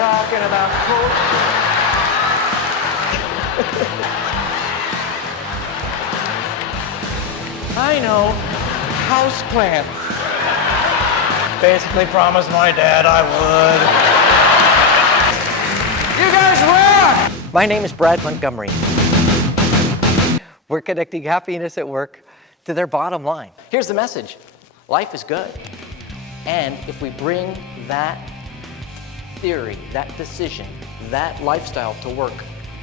talking about I know, houseplants. Basically promised my dad I would. You guys rock! My name is Brad Montgomery. We're connecting happiness at work to their bottom line. Here's the message. Life is good. And if we bring that theory, that decision, that lifestyle to work,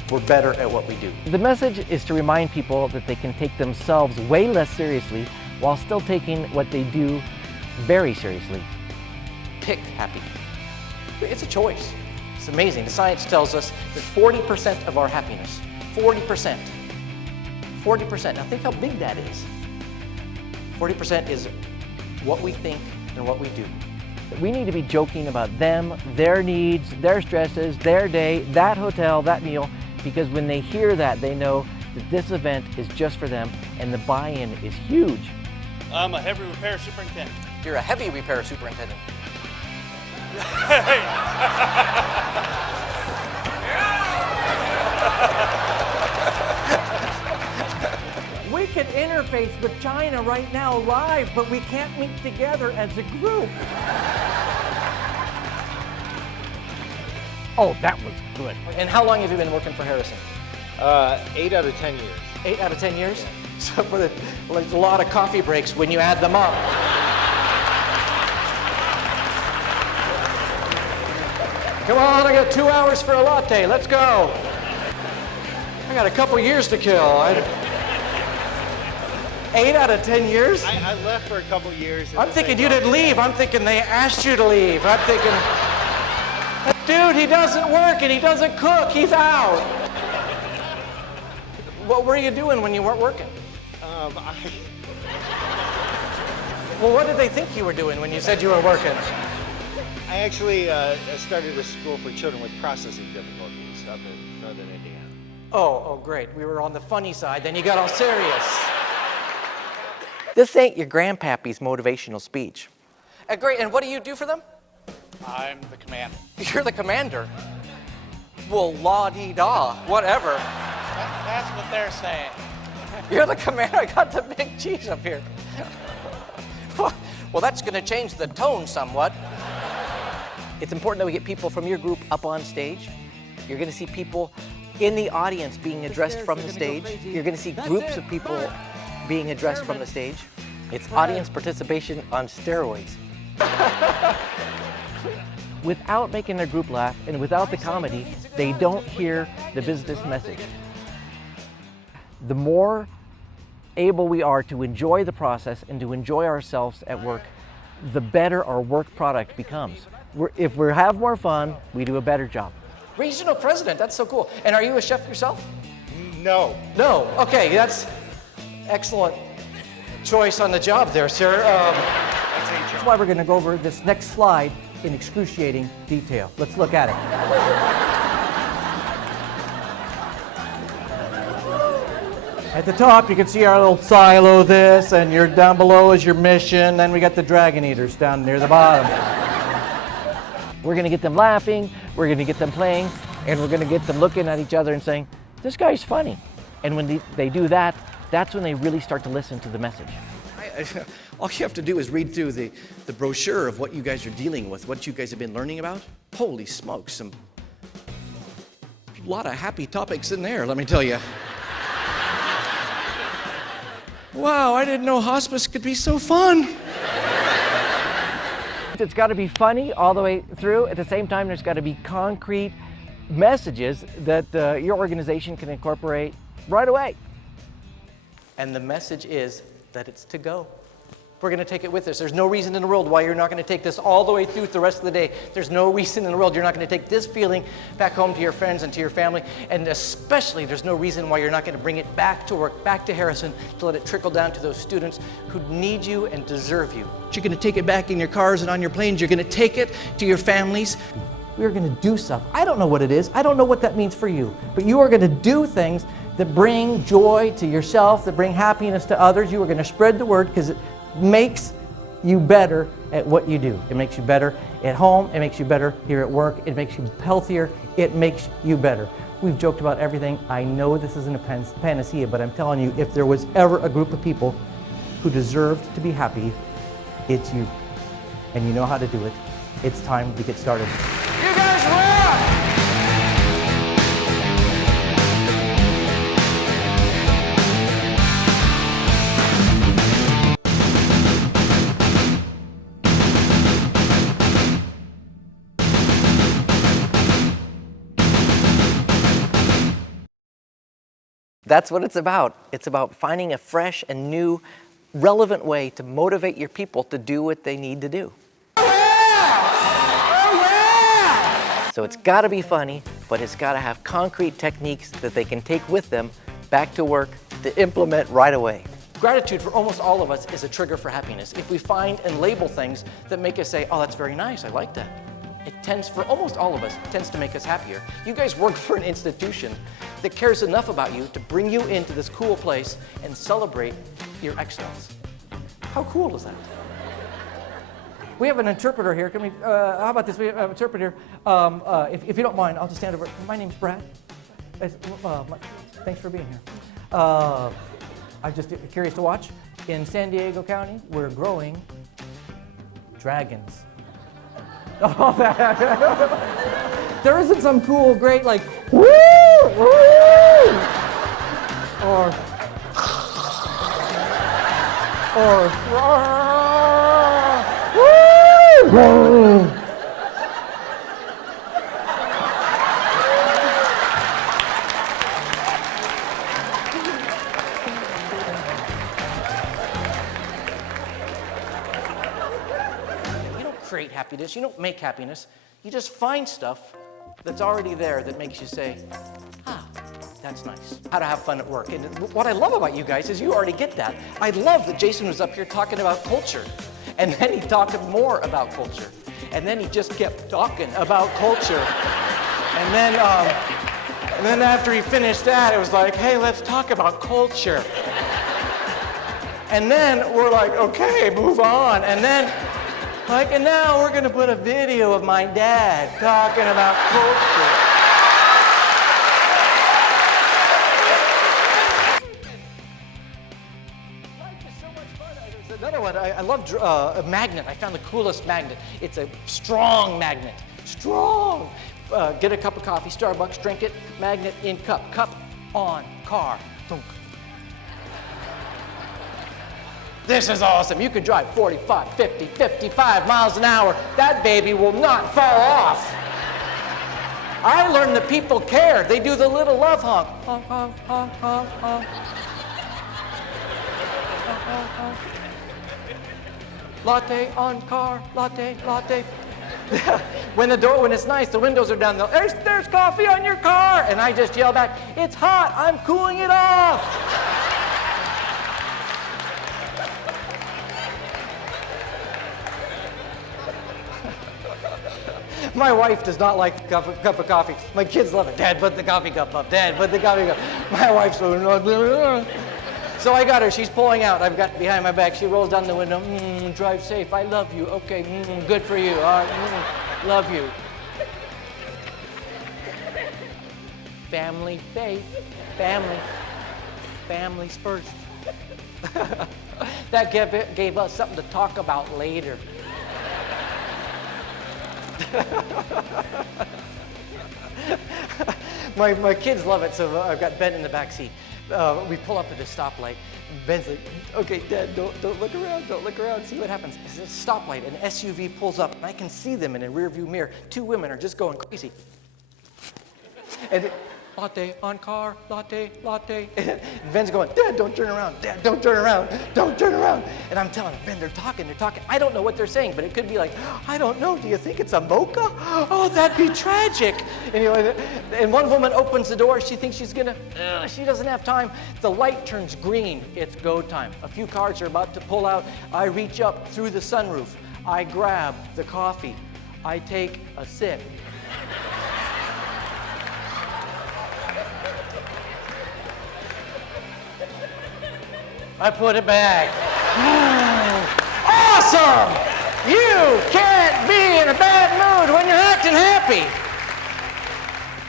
we're better at what we do. The message is to remind people that they can take themselves way less seriously while still taking what they do very seriously. Pick happy. It's a choice. It's amazing. The science tells us that 40% of our happiness, 40%. Now think how big that is. 40% is what we think and what we do. We need to be joking about them, their needs, their stresses, their day, that hotel, that meal, because when they hear that, they know that this event is just for them and the buy-in is huge. I'm a heavy repair superintendent. You're a heavy repair superintendent. We can interface with China right now live, but we can't meet together as a group. Oh, that was good. And how long have you been working for Harrison? 8 out of 10 years. 8 out of 10 years? Yeah. So there's a lot of coffee breaks when you add them up. Come on, I got 2 hours for a latte. Let's go. I got a couple years to kill. 8 out of 10 years? I left for a couple years. I'm thinking you didn't leave. I'm thinking they asked you to leave. I'm thinking, dude, he doesn't work and he doesn't cook. He's out. What were you doing when you weren't working? Well, what did they think you were doing when you said you were working? I actually started a school for children with processing difficulties up in northern Indiana. Oh, great. We were on the funny side, then you got all serious. This ain't your grandpappy's motivational speech. Great, and what do you do for them? I'm the commander. You're the commander? Well, la-dee-da, whatever. That's what they're saying. You're the commander? I got the big cheese up here. Well, that's going to change the tone somewhat. It's important that we get people from your group up on stage. You're going to see people in the audience being addressed from the stage. You're going to see groups of people being addressed from the stage. It's audience participation on steroids. Without making their group laugh and without the comedy, they don't hear the business message. The more able we are to enjoy the process and to enjoy ourselves at work, the better our work product becomes. If we have more fun, we do a better job. Regional president, that's so cool. And are you a chef yourself? No. No, okay, that's excellent choice on the job there, sir. That's why we're going to go over this next slide in excruciating detail. Let's look at it. At the top, you can see our little silo this, and you're down below is your mission. Then we got the dragon eaters down near the bottom. We're going to get them laughing, we're going to get them playing, and we're going to get them looking at each other and saying, this guy's funny. And when they do that, that's when they really start to listen to the message. All you have to do is read through the brochure of what you guys are dealing with, what you guys have been learning about. Holy smokes, a lot of happy topics in there, let me tell you. Wow, I didn't know hospice could be so fun. It's got to be funny all the way through. At the same time, there's got to be concrete messages that your organization can incorporate right away. And the message is that it's to go. We're going to take it with us. There's no reason in the world why you're not going to take this all the way through the rest of the day. There's no reason in the world you're not going to take this feeling back home to your friends and to your family. And especially, there's no reason why you're not going to bring it back to work, back to Harrison, to let it trickle down to those students who need you and deserve you. You're going to take it back in your cars and on your planes. You're going to take it to your families. We're going to do stuff. I don't know what it is. I don't know what that means for you. But you are going to do things that bring joy to yourself, that bring happiness to others. You are going to spread the word because it makes you better at what you do. It makes you better at home. It makes you better here at work. It makes you healthier. It makes you better. We've joked about everything. I know this isn't a panacea, but I'm telling you, if there was ever a group of people who deserved to be happy, it's you. And you know how to do it. It's time to get started. You guys rock! That's what it's about. It's about finding a fresh and new, relevant way to motivate your people to do what they need to do. So it's got to be funny, but it's got to have concrete techniques that they can take with them back to work to implement right away. Gratitude for almost all of us is a trigger for happiness. If we find and label things that make us say, oh, that's very nice, I like that. It tends, for almost all of us, tends to make us happier. You guys work for an institution that cares enough about you to bring you into this cool place and celebrate your excellence. How cool is that? We have an interpreter here. Can we? How about this? We have an interpreter. If you don't mind, I'll just stand over. My name's Brad. Thanks for being here. I'm just curious to watch. In San Diego County, we're growing dragons. Oh, there isn't some cool, great, like, woo, woo, or woo. Create happiness. You don't make happiness. You just find stuff that's already there that makes you say, ah, that's nice. How to have fun at work. And what I love about you guys is you already get that. I love that Jason was up here talking about culture. And then he talked more about culture. And then he just kept talking about culture. And then after he finished that, it was like, hey, let's talk about culture. And then we're like, okay, move on. And now we're gonna put a video of my dad talking about culture. Life is so much fun. There's another one. I love a magnet. I found the coolest magnet. It's a strong magnet. Strong. Get a cup of coffee, Starbucks, drink it. Magnet in cup. Cup on car. Thunk. This is awesome. You can drive 45, 50, 55 miles an hour. That baby will not fall off. I learned that people care. They do the little love honk. Honk, honk, honk, honk, honk. Honk, honk, honk. Latte on car, latte, latte. When it's nice, the windows are down. There's coffee on your car. And I just yell back, it's hot, I'm cooling it off. My wife does not like a cup of coffee. My kids love it. Dad, put the coffee cup up. Dad, put the coffee cup. My wife's so I got her. She's pulling out. I've got behind my back. She rolls down the window. Drive safe. I love you. Okay. Good for you. All right. Love you. Family faith. Family. Families first. That gave us something to talk about later. My kids love it, so I've got Ben in the back seat. We pull up at a stoplight. Ben's like, okay, Dad, don't look around, see what happens. It's a stoplight, an SUV pulls up, and I can see them in a rearview mirror. Two women are just going crazy. And latte on car, latte, latte. And Ben's going, Dad, don't turn around. Dad, don't turn around. Don't turn around. And I'm telling him, Ben, they're talking. I don't know what they're saying, but it could be like, I don't know. Do you think it's a mocha? Oh, that'd be tragic. And one woman opens the door. She thinks she's gonna, she doesn't have time. The light turns green. It's go time. A few cars are about to pull out. I reach up through the sunroof. I grab the coffee. I take a sip. I put it back. awesome! You can't be in a bad mood when you're acting happy.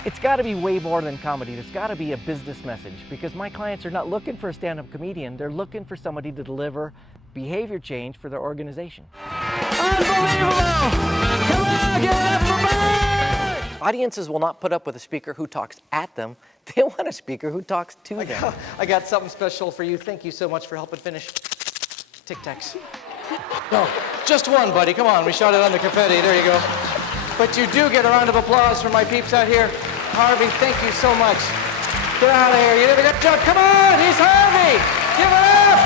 It's got to be way more than comedy. There's got to be a business message, because my clients are not looking for a stand-up comedian. They're looking for somebody to deliver behavior change for their organization. Unbelievable! Come on, give it up for me! Audiences will not put up with a speaker who talks at them. They want a speaker who talks to them. I got something special for you. Thank you so much for helping finish Tic Tacs. No, just one, buddy. Come on, we shot it on the confetti. There you go. But you do get a round of applause from my peeps out here. Harvey, thank you so much. Get out of here. You did a good job. Come on, he's Harvey. Give it up.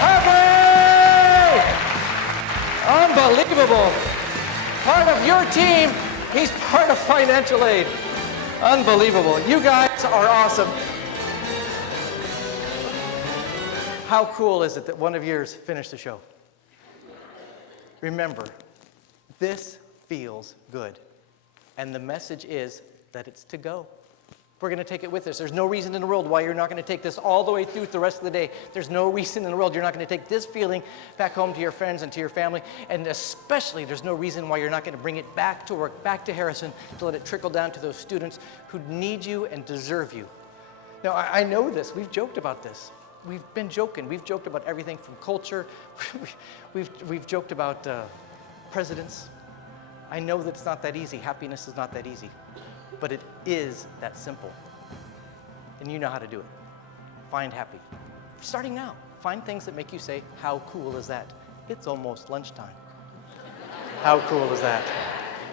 Harvey! Unbelievable. Part of your team. He's part of financial aid. Unbelievable. You guys are awesome. How cool is it that one of yours finished the show? Remember, this feels good. And the message is that it's to go. We're going to take it with us. There's no reason in the world why you're not going to take this all the way through the rest of the day. There's no reason in the world you're not going to take this feeling back home to your friends and to your family. And especially, there's no reason why you're not going to bring it back to work, back to Harrison, to let it trickle down to those students who need you and deserve you. Now, I know this. We've joked about this. We've been joking. We've joked about everything from culture. We've joked about presidents. I know that it's not that easy. Happiness is not that easy. But it is that simple. And you know how to do it. Find happy. Starting now. Find things that make you say, how cool is that? It's almost lunchtime. How cool is that?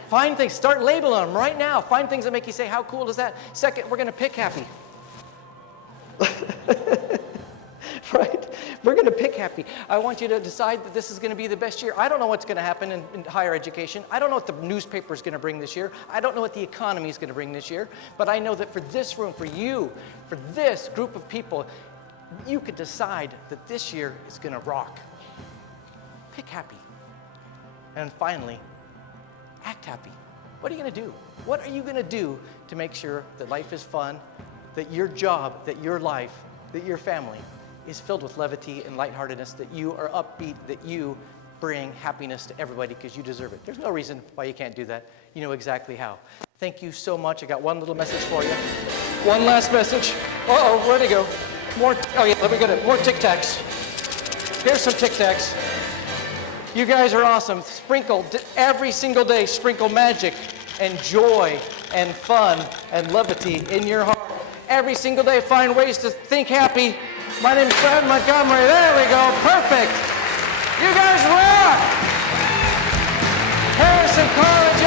Find things. Start labeling them right now. Find things that make you say, how cool is that? Second, we're going to pick happy. Right? We're going to pick happy. I want you to decide that this is going to be the best year. I don't know what's going to happen in higher education. I don't know what the newspaper is going to bring this year. I don't know what the economy is going to bring this year. But I know that for this room, for you, for this group of people, you could decide that this year is going to rock. Pick happy. And finally, act happy. What are you going to do? What are you going to do to make sure that life is fun, that your job, that your life, that your family is filled with levity and lightheartedness, that you are upbeat, that you bring happiness to everybody because you deserve it. There's no reason why you can't do that. You know exactly how. Thank you so much. I got one little message for you. One last message. Uh-oh, where'd it go? More, oh yeah, let me get it. More Tic Tacs. Here's some Tic Tacs. You guys are awesome. Sprinkle, every single day, sprinkle magic and joy and fun and levity in your heart. Every single day, find ways to think happy. My name's Fred Montgomery. There we go. Perfect. You guys rock. Harrison College